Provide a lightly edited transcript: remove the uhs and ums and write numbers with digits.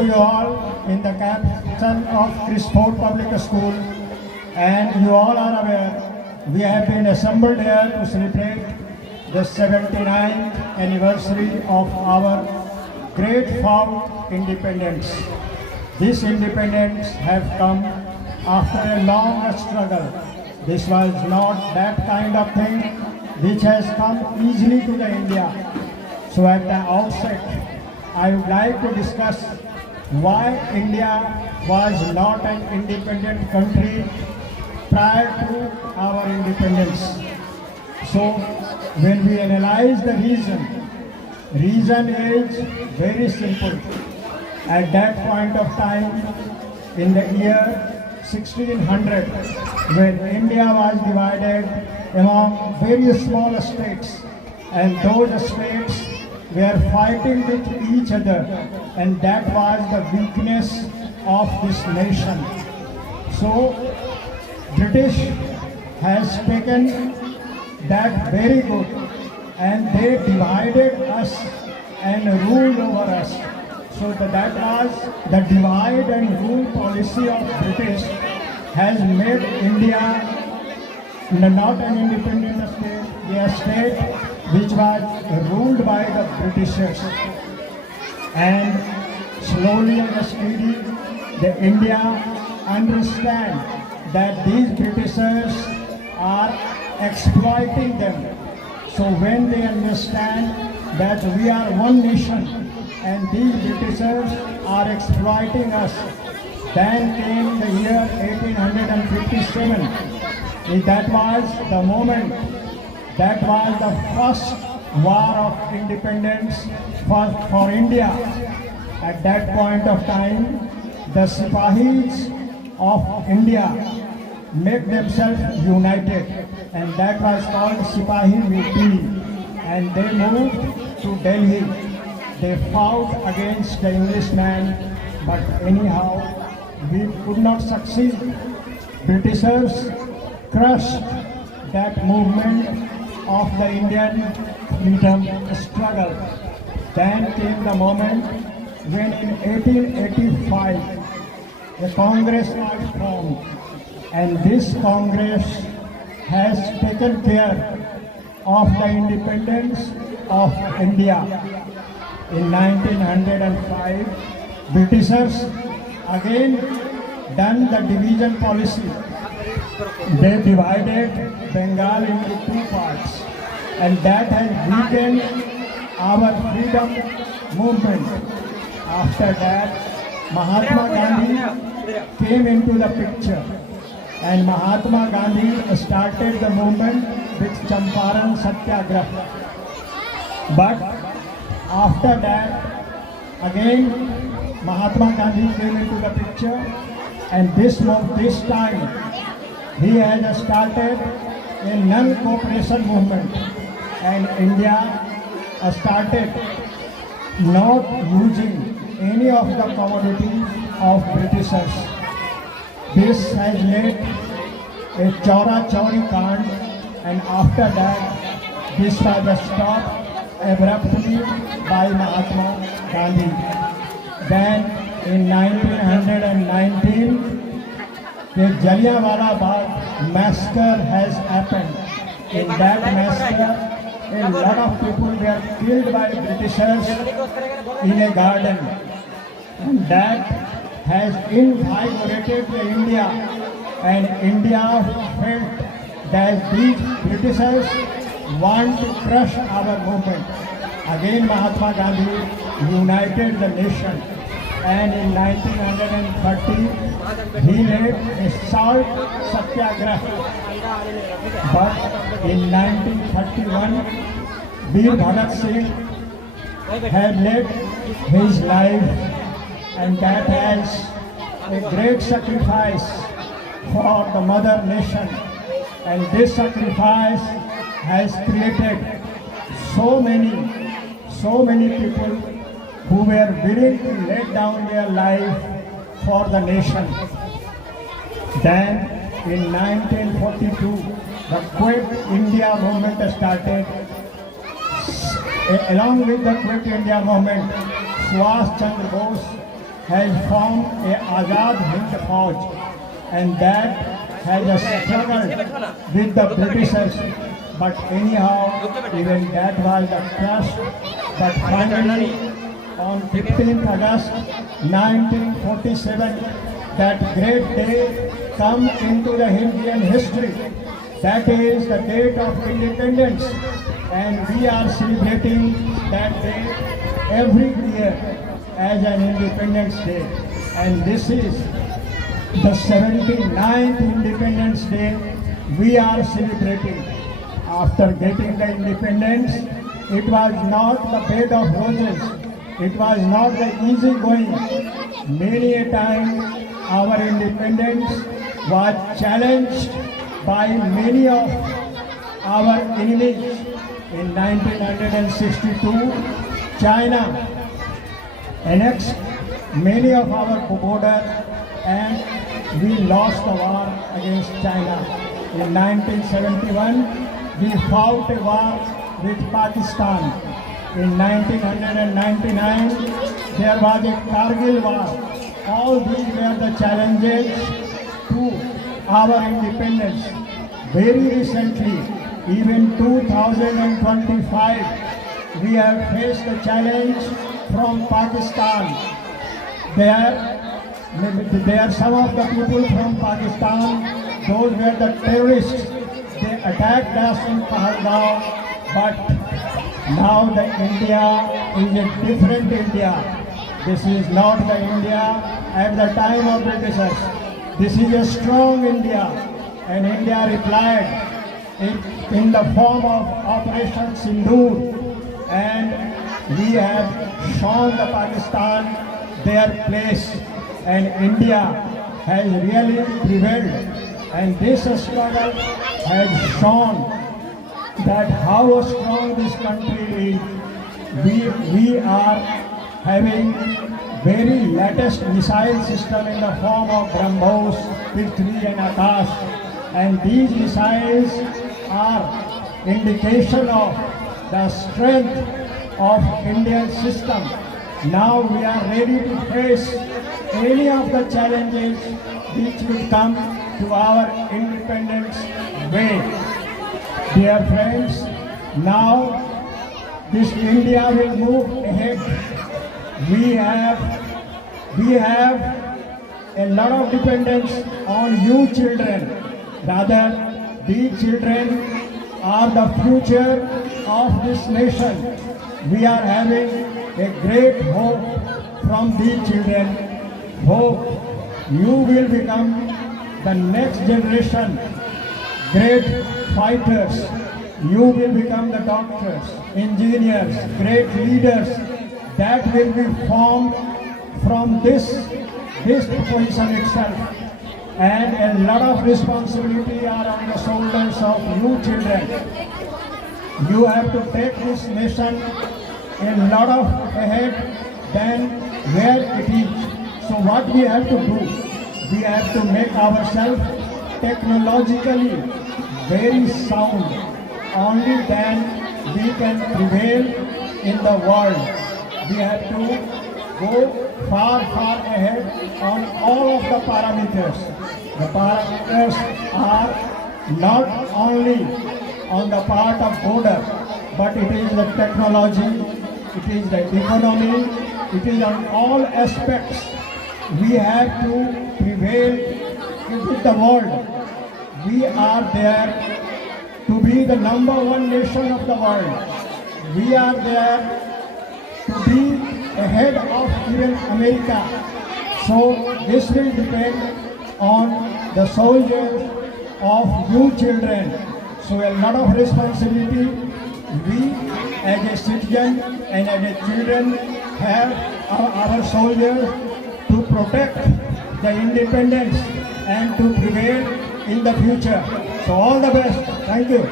to you all in the caption of Chris Ford Public School, and you all are aware we have been assembled here to celebrate the 79th anniversary of our great fought independence. This independence have come after a long struggle. This was not that kind of thing which has come easily to the India. So at the outset, I would like to discuss why India was not an independent country prior to our independence. So when we analyze the reason is very simple. At that point of time, in the year 1600, when India was divided among various small states, and those states were fighting with each other, and that was the weakness of this nation. So British has taken that very good, and they divided us and ruled over us. So that was the divide and rule policy of British has made India not an independent state, a state which was ruled by the Britishers. And slowly and steadily, the India understand that these Britishers are exploiting them. So when they understand that we are one nation and these Britishers are exploiting us, then came the year 1857. That was the moment, that was the first war of independence for India. At that point of time, the Sipahis of India make themselves united, and that was called Sipahi Mutiny, and they moved to Delhi. They fought against the Englishmen, but anyhow, we could not succeed. Britishers crushed that movement of the Indian freedom struggle. Then came the moment when in 1885, a Congress was formed, and this Congress has taken care of the independence of India. In 1905, Britishers again done the division policy. They divided Bengal into two parts, and that has weakened our freedom movement. After that, Mahatma Gandhi came into the picture, and Mahatma Gandhi started the movement with Champaran Satyagraha. But after that, again Mahatma Gandhi came into the picture, and this time he has started a non-cooperation movement, and India started not using any of the commodities of Britishers. This has led a Chaura Chauri Kand, and after that this was stopped abruptly by Mahatma Gandhi. Then in 1919, the Jallianwala Bagh massacre has happened. In that massacre, a lot of people were killed by Britishers in a garden. And that has invigorated India, and India felt that these Britishers want to crush our movement. Again Mahatma Gandhi united the nation, and in 1930 he led a salt satyagraha. But in 1931 Veer Bhagat Singh had led his life, and that has a great sacrifice for the mother nation, and this sacrifice has created so many people who were willing to lay down their life for the nation. Then in 1942, the Quit India movement started. Along with the Quit India movement, Subhash Chandra Bose has formed a Azad Hind Fauj, and that has struggled with the Britishers. But anyhow, even that was a trust. But finally, on 15th August 1947, that great day come into the Indian history. That is the date of independence, and we are celebrating that day every year as an Independence Day. And this is the 79th Independence Day we are celebrating. After getting the independence, it was not the bed of roses. It was not the easy going. Many a time our independence was challenged by many of our enemies. In 1962, China annexed many of our borders and we lost the war against China. In 1971, we fought a war with Pakistan. In 1999, there was a Kargil war. All these were the challenges to our independence. Very recently, even 2025, we have faced the challenge from Pakistan. There are some of the people from Pakistan, those were the terrorists. They attacked us in Pahalgaon, but now the India is a different India. This is not the India at the time of Britishers. This is a strong India, and India replied in the form of Operation Sindoor, and we have shown the Pakistan their place, and India has really prevailed. And this struggle has shown that how strong this country is. We are having very latest missile system in the form of BrahMos, Prithvi and Akash, and these missiles are indication of the strength of Indian system. Now we are ready to face any of the challenges which will come to our independence way. Dear friends, now this India will move ahead. We have a lot of dependence on you children. Rather, these children are the future of this nation. We are having a great hope from these children. Hope you will become the next generation, great fighters. You will become the doctors, engineers, great leaders that will be formed from this position itself. And a lot of responsibility are on the shoulders of you children. You have to take this nation a lot of ahead than where it is. So what we have to do, we have to make ourselves technologically very sound. Only then we can prevail in the world. We have to go far ahead on all of the parameters. The parameters are not only on the part of border, but it is the technology, it is the economy, it is on all aspects. We have to prevail with the world. We are there to be the #1 nation of the world. We are there to be ahead of even America. So this will depend on the soldiers of you children. So a lot of responsibility we as a citizen and as a children have our soldiers to protect the independence and to prevail in the future. So all the best. Thank you.